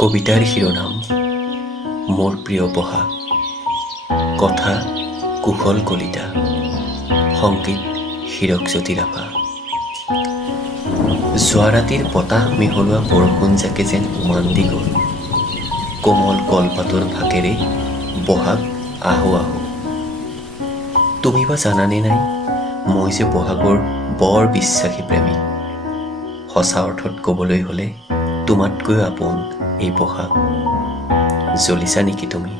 কবিতাৰ শিৰোনাম মোৰ প্ৰিয় বহাগ। কথা কুশল কলিতা, সংগীত হীৰকজ্যোতি ৰাভা। যোৱা ৰাতিৰ বতাহ মিহলোৱা বৰষুণজাকে যেন উমান দি গ'ল। কোমল কলপাতৰ ফাকেৰে বহাগ আহো আহো। তুমি বা জানানে নাই, মই যে বহাগৰ বৰ বিশ্বাসী প্ৰেমিক। সঁচা অৰ্থত ক'বলৈ হ'লে তোমাতকৈও আপোন এই বহাগ। জ্বলিছা নেকি তুমি?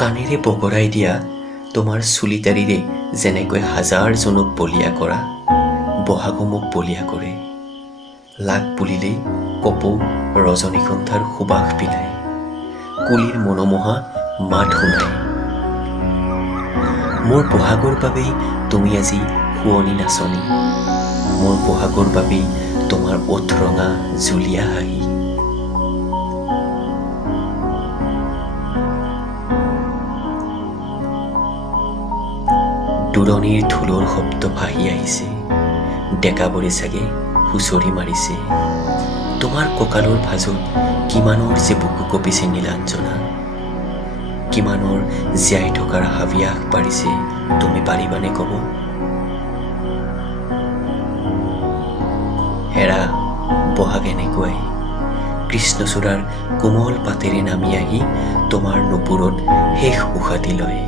কাণেৰে বগৰাই দিয়া তোমাৰ চুলিতাৰিৰে যেনেকৈ হাজাৰ জনক বলিয়া কৰা, বহাগো মোক বলিয়া কৰে। লাগ বুলিলেই কপৌ ৰজনীগন্ধাৰ সুবাস বিলায়, কুলিৰ মনোমোহা মাত শুনায়। মোৰ বহাগৰ বাবেই তুমি আজি শুৱনি নাচনি, মোৰ বহাগৰ বাবেই তোমাৰ ওঠ ৰঙা জুলীয়া হাঁহি। দূৰণিৰ ঢোলৰ শব্দ ভাহি আহিছে, ডেকাবোৰে চাগে হুঁচৰি মাৰিছে। তোমাৰ কঁকালৰ ভাজত কিমানৰ যে বুকু কঁপিছে নীলাঞ্জনা, কিমানৰ জীয়াই থকাৰ হাবিয়াস পাৰিছে, তুমি পাৰিবানে ক'ব? হেৰা বহাগ এনেকুৱাই, কৃষ্ণচূড়াৰ কোমল পাতেৰে নামি আহি তোমাৰ নুপুৰত শেষ উশাতি লয়।